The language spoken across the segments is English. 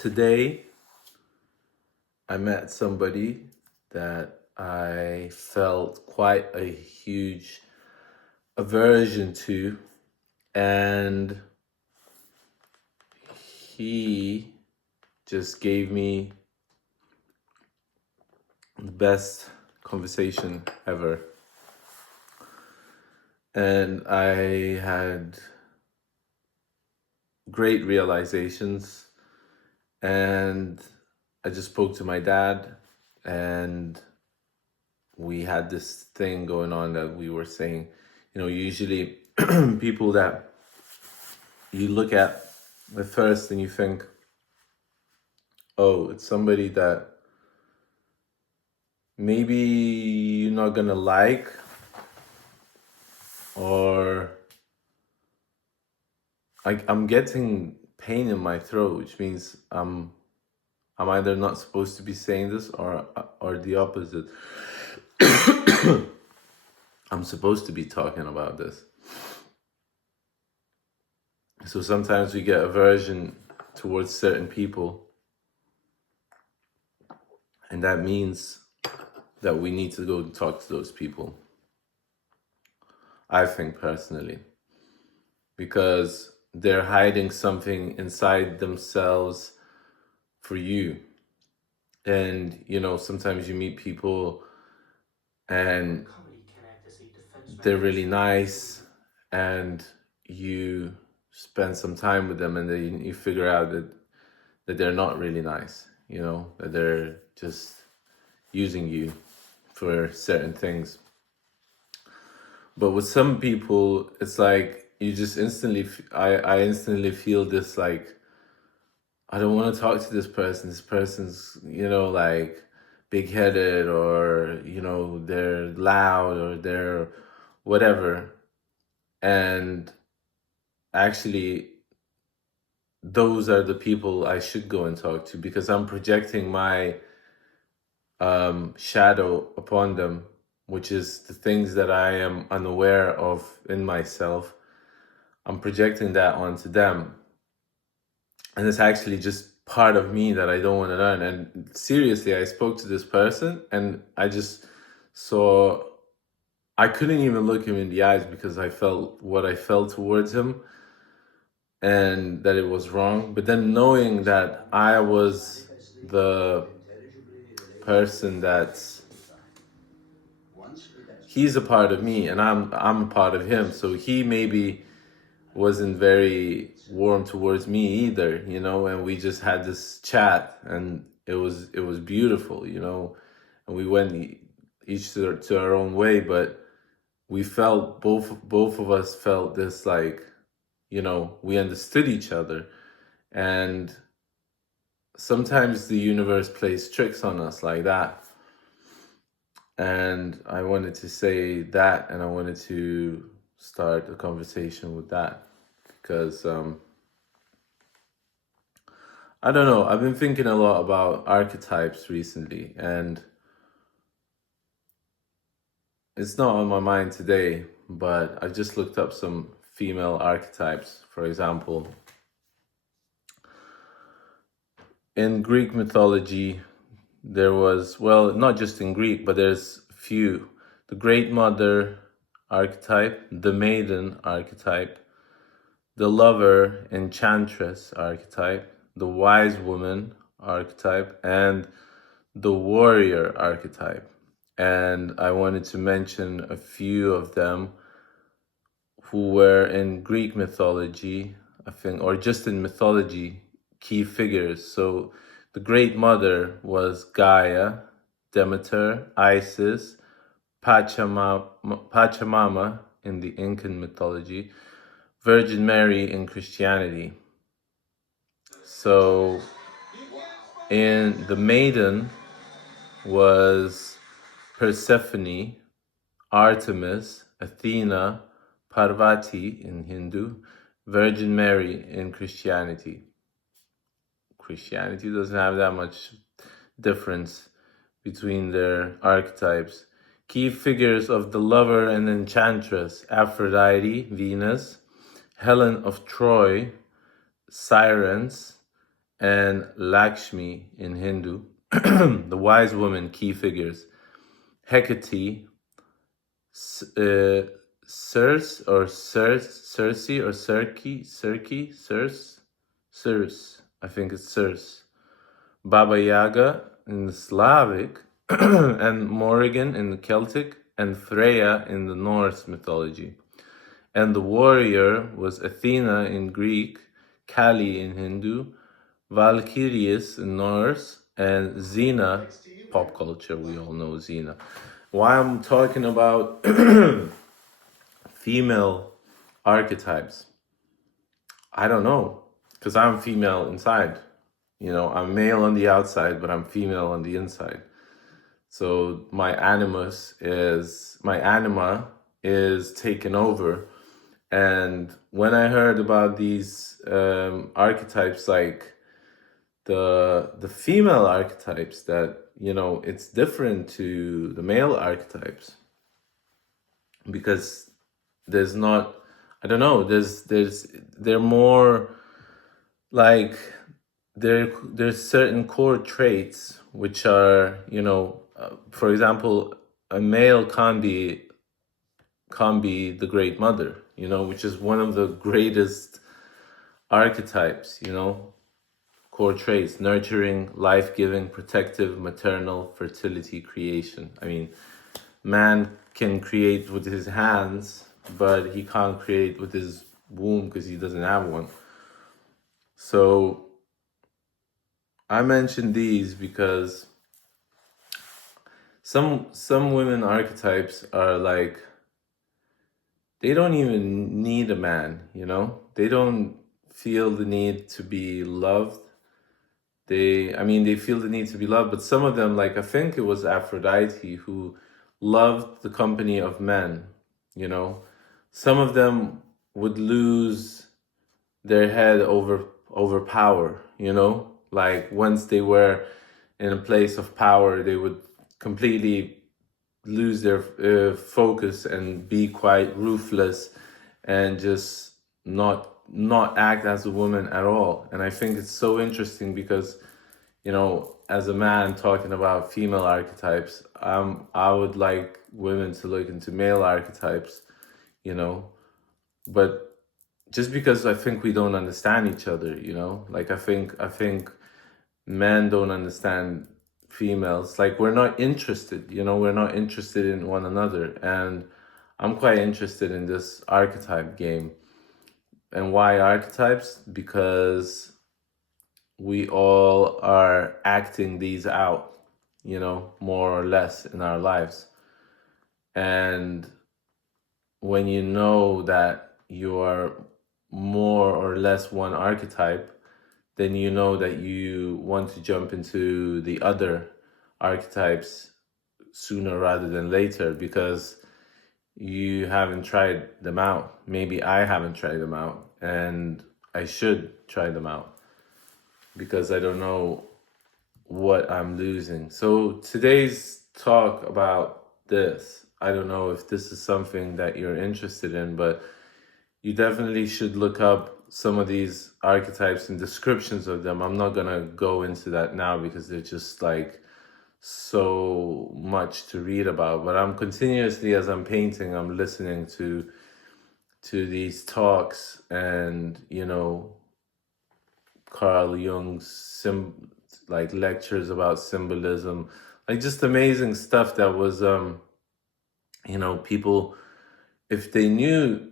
Today, I met somebody that I felt quite a huge aversion to, and he just gave me the best conversation ever. And I had great realizations, and I just spoke to my dad, and we had this thing going on that we were saying, usually people that you look at first and you think, oh, it's somebody that maybe you're not gonna like, or I'm getting pain in my throat, which means I'm either not supposed to be saying this or the opposite. I'm supposed to be talking about this. So sometimes we get aversion towards certain people, and that means that we need to go and talk to those people. I think personally, because they're hiding something inside themselves for you. And sometimes you meet people and they're really nice, and you spend some time with them, and then you figure out that they're not really nice, that they're just using you for certain things. But with some people, it's like you just I instantly feel this, like, I don't want to talk to this person. This person's, like, big-headed, or, they're loud, or they're whatever. And actually, those are the people I should go and talk to, because I'm projecting my shadow upon them, which is the things that I am unaware of in myself. I'm projecting that onto them. And it's actually just part of me that I don't want to learn. And seriously, I spoke to this person, and I just saw, I couldn't even look him in the eyes, because I felt what I felt towards him, and that it was wrong. But then knowing that I was the person that's, he's a part of me, and I'm a part of him. So he maybe wasn't very warm towards me either, and we just had this chat, and it was beautiful, and we went each to our own way, but we felt, both of us felt this, like, we understood each other. And sometimes the universe plays tricks on us like that. And I wanted to say that, and I wanted to start a conversation with that, because I don't know, I've been thinking a lot about archetypes recently, and it's not on my mind today, but I just looked up some female archetypes. For example, in Greek mythology, there was, well, not just in Greek, but there's few. The Great Mother archetype, the Maiden archetype, the Lover Enchantress archetype, the Wise Woman archetype, and the Warrior archetype. And I wanted to mention a few of them who were in Greek mythology, I think, or just in mythology, key figures. So the Great Mother was Gaia, Demeter, Isis, Pachamama in the Incan mythology, Virgin Mary in Christianity. So in the Maiden was Persephone, Artemis, Athena, Parvati in Hindu, Virgin Mary in Christianity. Christianity doesn't have that much difference between their archetypes. Key figures of the Lover and Enchantress: Aphrodite, Venus, Helen of Troy, Sirens, and Lakshmi in Hindu. The wise woman, key figures. Hecate, Circe or Circe or Circe, I think it's Circe. Baba Yaga in the Slavic, and Morrigan in the Celtic, and Freya in the Norse mythology. And the warrior was Athena in Greek, Kali in Hindu, Valkyries in Norse, and Xena, pop culture, we all know Xena. Why I'm talking about female archetypes, I don't know, because I'm female inside. I'm male on the outside, but I'm female on the inside. So my anima is taken over. And when I heard about these archetypes, like the female archetypes, that it's different to the male archetypes, because there's not, I don't know, they're more like, there's certain core traits which are, for example, a male can't be the great mother, which is one of the greatest archetypes, core traits: nurturing, life-giving, protective, maternal, fertility, creation. I mean, man can create with his hands, but he can't create with his womb because he doesn't have one. So I mentioned these because some women archetypes are like, they don't even need a man, They don't feel the need to be loved. They feel the need to be loved, but some of them, like I think it was Aphrodite, who loved the company of men, Some of them would lose their head over power, Like once they were in a place of power, they would completely lose their focus and be quite ruthless and just not act as a woman at all. And I think it's so interesting because, as a man talking about female archetypes, I would like women to look into male archetypes, but just because I think we don't understand each other, like I think men don't understand females. Like, we're not interested, we're not interested in one another. And I'm quite interested in this archetype game. And why archetypes? Because we all are acting these out, more or less in our lives. And when you know that you are more or less one archetype, then you know that you want to jump into the other archetypes sooner rather than later, because you haven't tried them out. Maybe I haven't tried them out, and I should try them out, because I don't know what I'm losing. So today's talk about this, I don't know if this is something that you're interested in, but you definitely should look up some of these archetypes and descriptions of them. I'm not gonna go into that now because they're just like so much to read about. But I'm continuously, as I'm painting, I'm listening to these talks, and carljung's like lectures about symbolism, like just amazing stuff that was people, if they knew,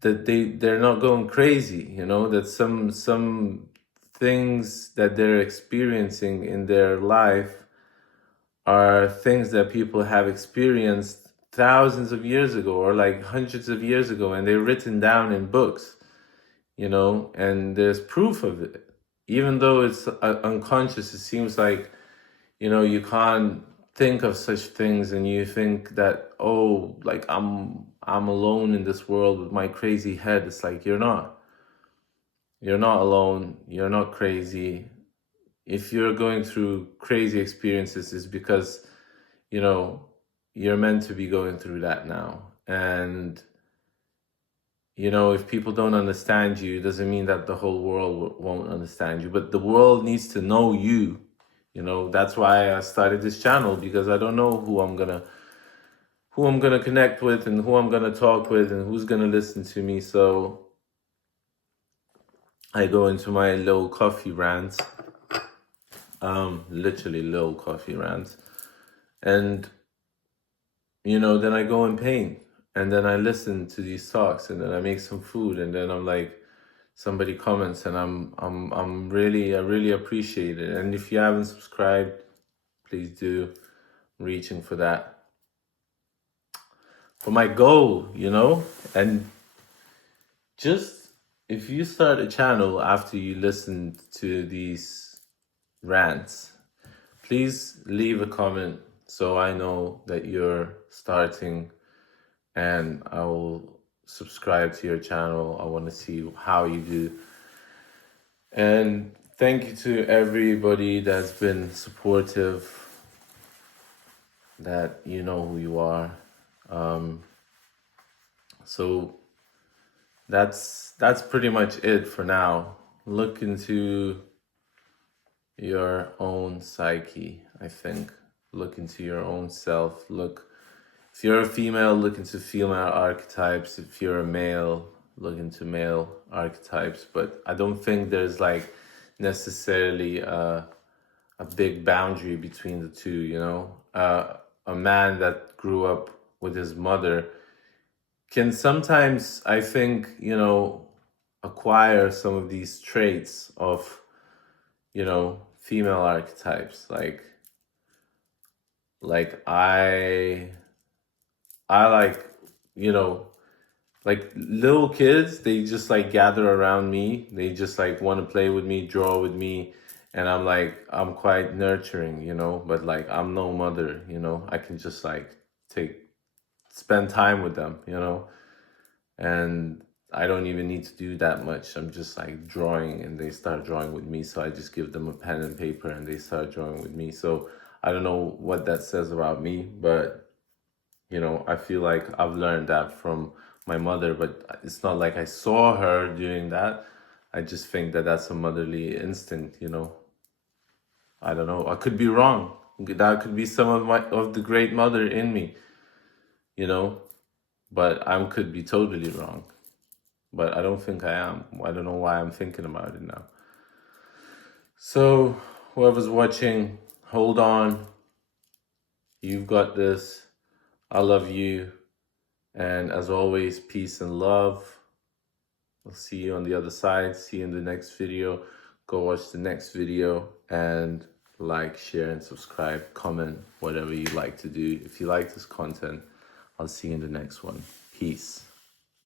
that they're not going crazy, that some things that they're experiencing in their life are things that people have experienced thousands of years ago, or like hundreds of years ago, and they're written down in books, and there's proof of it. Even though it's unconscious, it seems like, you can't think of such things, and you think that, oh, like I'm alone in this world with my crazy head. It's like, you're not alone, you're not crazy. If you're going through crazy experiences, it's because you're meant to be going through that now. And you know, if people don't understand you, it doesn't mean that the whole world won't understand you, but the world needs to know you. You know, that's why I started this channel, because I don't know who I'm gonna connect with and who I'm gonna talk with and who's gonna listen to me. So I go into my little coffee rants, literally little coffee rants, and you know, then I go and paint, and then I listen to these talks, and then I make some food, and then I'm like, somebody comments, and I really appreciate it. And if you haven't subscribed, please do. I'm reaching for that, for my goal, you know. And just, if you start a channel after you listen to these rants, please leave a comment so I know that you're starting, and I will subscribe to your channel. I want to see how you do. And thank you to everybody that's been supportive, that you know who you are. So that's pretty much it for now. Look into your own psyche, I think. Look into your own self. Look, if you're a female, look into female archetypes. If you're a male, look into male archetypes. But I don't think there's like necessarily a big boundary between the two, you know? A man that grew up with his mother can sometimes, I think, you know, acquire some of these traits of, you know, female archetypes. Like I like, you know, like little kids, they just like gather around me. They just like want to play with me, draw with me. And I'm like, I'm quite nurturing, you know, but like I'm no mother, you know. I can just like spend time with them, you know. And I don't even need to do that much. I'm just like drawing, and they start drawing with me. So I just give them a pen and paper, and they start drawing with me. So I don't know what that says about me, but you know, I feel like I've learned that from my mother, but it's not like I saw her doing that. I just think that that's a motherly instinct, you know. I don't know. I could be wrong. That could be some of the great mother in me, you know, but I could be totally wrong. But I don't think I am. I don't know why I'm thinking about it now. So whoever's watching, hold on. You've got this. I love you. And as always, peace and love. I'll see you on the other side. See you in the next video. Go watch the next video and like, share, and subscribe. Comment, whatever you like to do. If you like this content, I'll see you in the next one. Peace.